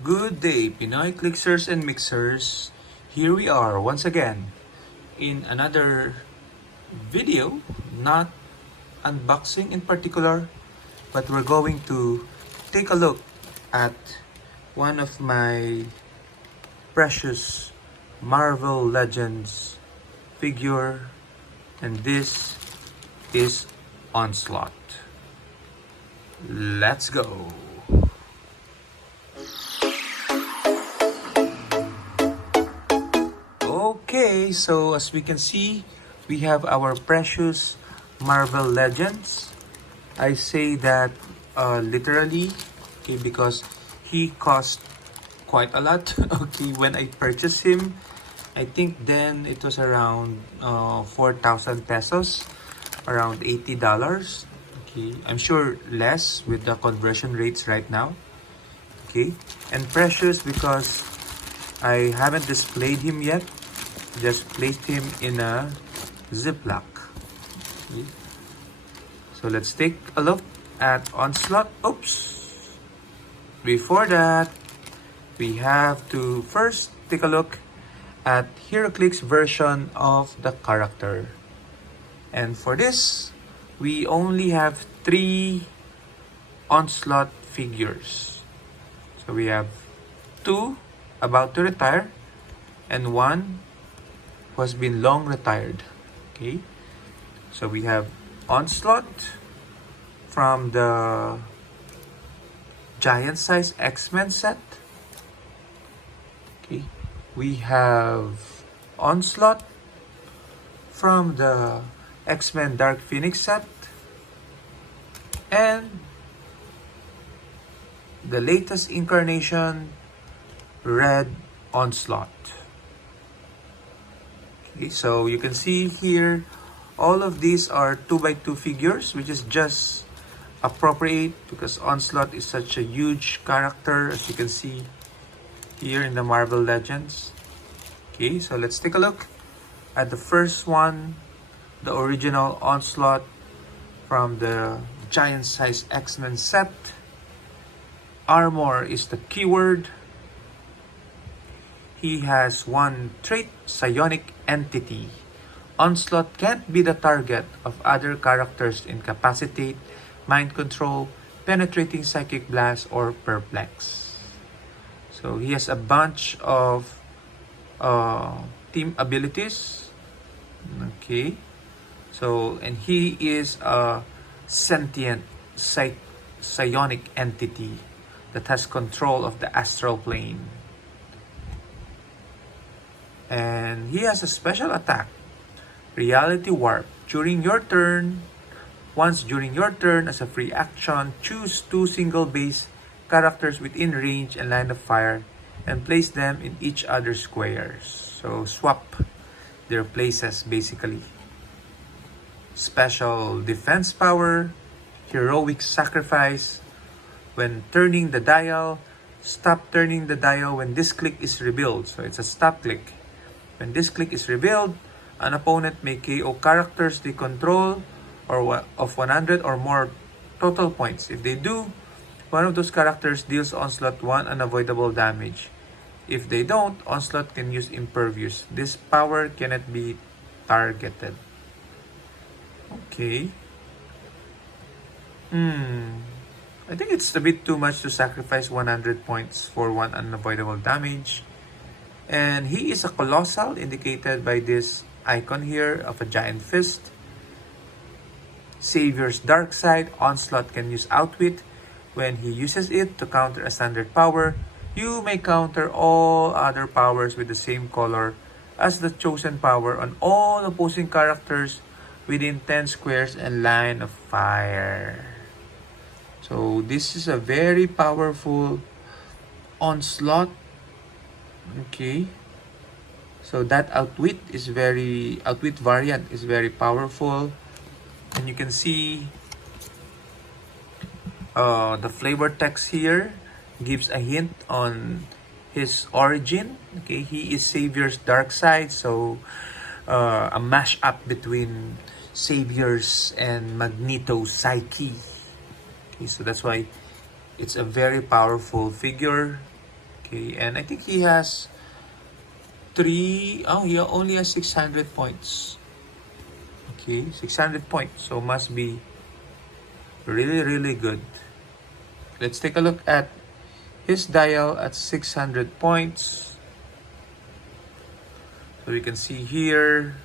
Good day, Pinoy Clixers and Mixers. Here we are once again in another video, not unboxing in particular, but we're going to take a look at one of my precious Marvel Legends figure, and this is Onslaught. Let's go! Okay, so as we can see, we have our precious Marvel Legends. I say that literally, okay, because he cost quite a lot. Okay, when I purchased him, I think then it was around 4,000 pesos, around $80. Okay, I'm sure less with the conversion rates right now. Okay, and precious because I haven't displayed him yet. Just placed him in a ziplock. Okay. So let's take a look at Onslaught. Oops! Before that, we have to first take a look at Heroclix version of the character. And for this, we only have 3 Onslaught figures. So we have 2 about to retire and 1 who has been long retired. Okay, so we have Onslaught from the giant size X-Men set. Okay, we have Onslaught from the X-Men Dark Phoenix set, and the latest incarnation, Red Onslaught. Okay, so you can see here, all of these are 2x2 figures, which is just appropriate because Onslaught is such a huge character, as you can see here in the Marvel Legends. Okay, so let's take a look at the first one, the original Onslaught from the giant size X-Men set. Armor is the keyword. He has one trait, psionic entity. Onslaught can't be the target of other characters incapacitate, mind control, penetrating psychic blast, or perplex. So he has a bunch of team abilities. Okay. So, and he is a sentient psionic entity that has control of the astral plane. And he has a special attack, Reality Warp. During your turn, once during your turn, as a free action, choose 2 single base characters within range and line of fire and place them in each other's squares. So swap their places basically. Special defense power, Heroic Sacrifice. When turning the dial, stop turning the dial when this click is revealed. So it's a stop click. When this click is revealed, an opponent may KO characters they control or of 100 or more total points. If they do, one of those characters deals Onslaught 1 unavoidable damage. If they don't, Onslaught can use Impervious. This power cannot be targeted. Okay. I think it's a bit too much to sacrifice 100 points for 1 unavoidable damage. And he is a colossal, indicated by this icon here of a giant fist. Savior's dark side, Onslaught can use Outwit. When he uses it to counter a standard power, you may counter all other powers with the same color as the chosen power on all opposing characters within 10 squares and line of fire. So this is a very powerful Onslaught. Okay, so that outwit variant is very powerful, and you can see the flavor text here gives a hint on his origin. Okay, he is Savior's dark side, so a mash-up between Savior's and Magneto's psyche. Okay, so that's why it's a very powerful figure. Okay, and I think he has he only has 600 points. Okay, 600 points, so must be really, really good. Let's take a look at his dial at 600 points. So we can see here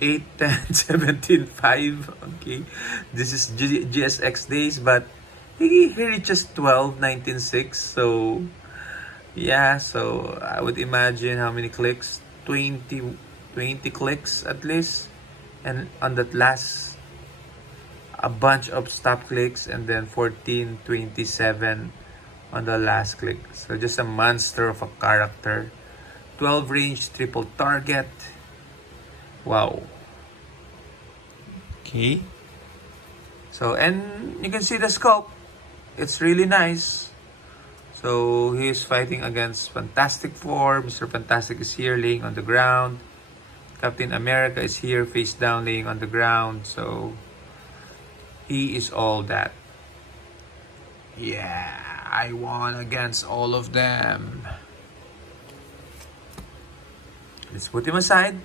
8, 10, 17, 5. Okay, this is GSX days, but he reaches 12, 19, 6. So yeah, so I would imagine how many clicks? 20 clicks at least. And on that last, a bunch of stop clicks, and then 14, 27 on the last click. So just a monster of a character. 12 range, triple target. Wow. Okay. So, and you can see the scope. It's really nice. So, he is fighting against Fantastic Four. Mr. Fantastic is here laying on the ground. Captain America is here face down laying on the ground. So, he is all that. Yeah, I won against all of them. Let's put him aside.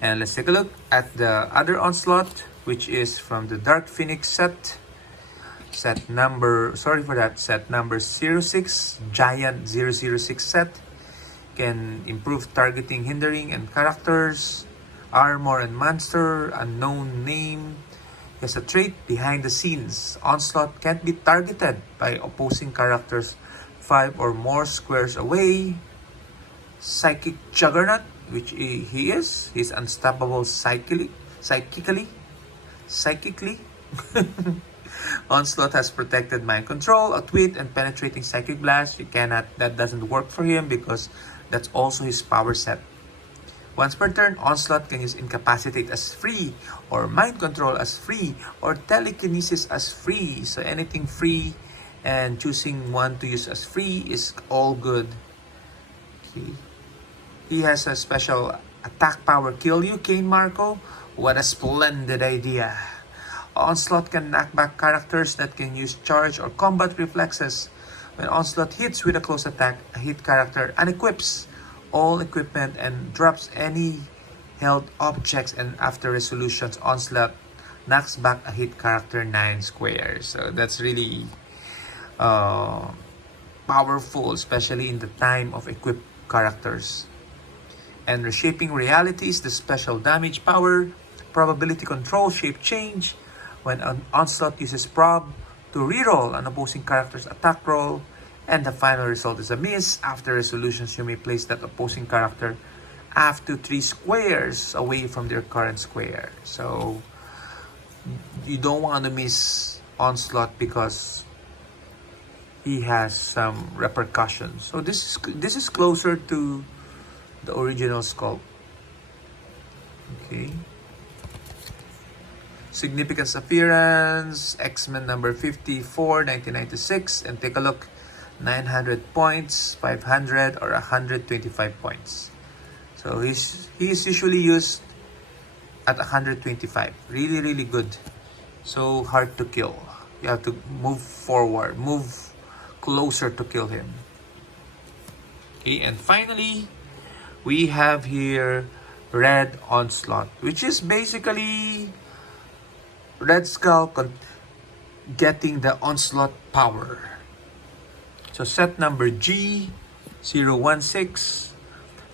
And let's take a look at the other Onslaught, which is from the Dark Phoenix set. Set number 06, Giant 006 set. Can improve targeting, hindering, and characters. Armor and monster, unknown name. Has a trait behind the scenes. Onslaught can't be targeted by opposing characters 5 or more squares away. Psychic Juggernaut, which he is. He's unstoppable psychically. Onslaught has protected mind control, outwit, and penetrating psychic blast. That doesn't work for him because that's also his power set. Once per turn, Onslaught can use Incapacitate as free, or Mind Control as free, or Telekinesis as free. So anything free, and choosing one to use as free is all good. Okay. He has a special attack power, kill you, Kane Marco. What a splendid idea. Onslaught can knock back characters that can use charge or combat reflexes. When Onslaught hits with a close attack, a hit character unequips all equipment and drops any held objects, and after resolutions, Onslaught knocks back a hit character 9 squares. So that's really powerful, especially in the time of equipped characters. And Reshaping Reality is the special damage power, probability control, shape change. When an Onslaught uses prob to reroll an opposing character's attack roll, and the final result is a miss. After resolutions, you may place that opposing character up to 3 squares away from their current square. So you don't want to miss Onslaught because he has some repercussions. So this is closer to the original sculpt. Okay. Significance appearance, X-Men number 54, 1996, and take a look. 900 points, 500, or 125 points. So he's usually used at 125. Really, really good. So hard to kill. You have to move forward, move closer to kill him. Okay, and finally, we have here Red Onslaught, which is basically Red Skull getting the Onslaught power. So set number G016,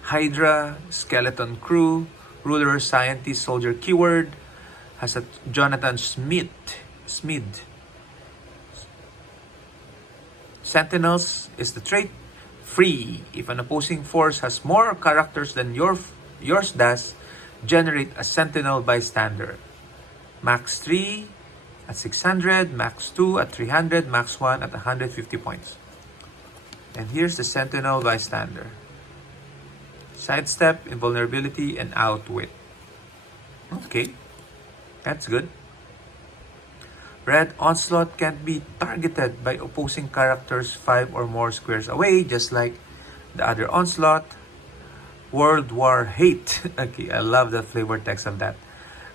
Hydra, Skeleton Crew, Ruler, Scientist, Soldier keyword, has a Jonathan Smith. Sentinels is the trait, free. If an opposing force has more characters than yours does, generate a Sentinel Bystander. Max 3 at 600, Max 2 at 300, Max 1 at 150 points. And here's the Sentinel Bystander. Sidestep, invulnerability, and outwit. Okay, that's good. Red Onslaught can't be targeted by opposing characters 5 or more squares away, just like the other Onslaught. World War Hate. Okay, I love the flavor text of that.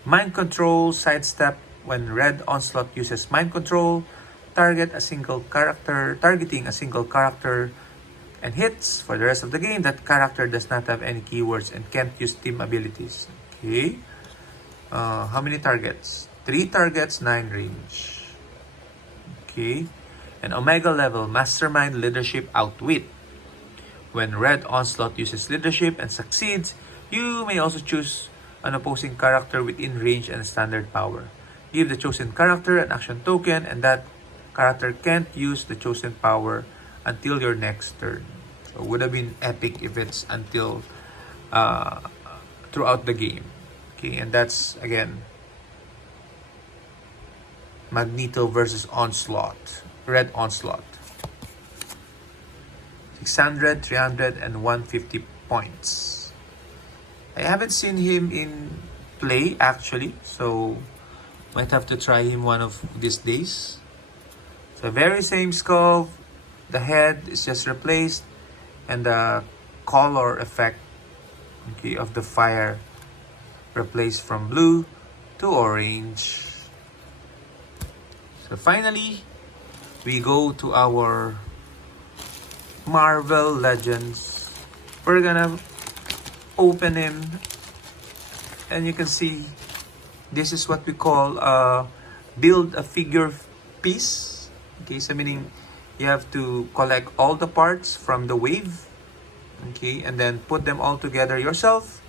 Mind Control, Sidestep. When Red Onslaught uses Mind Control, targeting a single character and hits for the rest of the game. That character does not have any keywords and can't use team abilities. Okay. How many targets? 3 targets, 9 range. Okay. And Omega level, Mastermind, Leadership, Outwit. When Red Onslaught uses Leadership and succeeds, you may also choose an opposing character within range and standard power. Give the chosen character an action token, and that character can't use the chosen power until your next turn. So it would have been epic if it's until throughout the game. Okay, and that's again Magneto versus Onslaught. Red Onslaught. 600, 300, and 150 points. I haven't seen him in play actually, so might have to try him one of these days. So very same skull, the head is just replaced, and the color effect, okay, of the fire replaced from blue to orange. So finally, we go to our Marvel Legends. We're gonna open him, and you can see this is what we call build a figure piece. Okay, so meaning you have to collect all the parts from the wave, okay, and then put them all together yourself,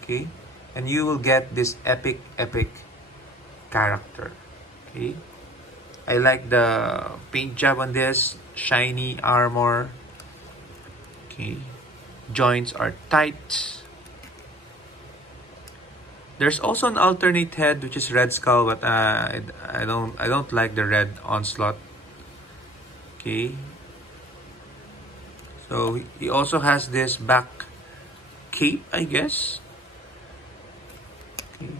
okay, and you will get this epic character. Okay, I like the paint job on this. Shiny armor. Okay, joints are tight. There's also an alternate head which is red skull, but I don't like the red Onslaught. Okay, so he also has this back cape, I guess. Okay,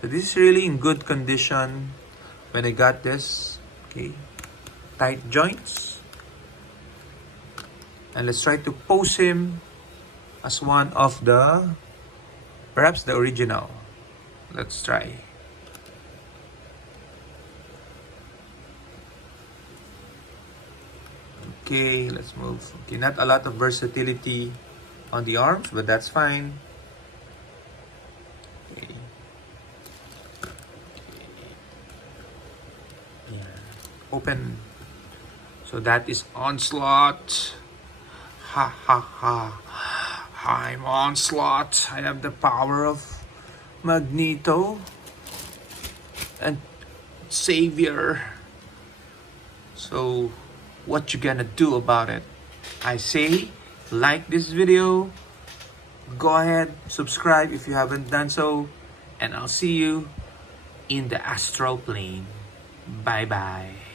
so this is really in good condition when I got this. Okay, tight joints. And let's try to pose him as one of the, perhaps the original. Let's try. Okay, let's move. Okay, not a lot of versatility on the arms, but that's fine. Okay. Yeah. Open. So that is Onslaught. Ha ha ha. I'm Onslaught. I have the power of Magneto and Savior. So what you gonna do about it? I say like this video. Go ahead, subscribe if you haven't done so, and I'll see you in the astral plane. Bye bye.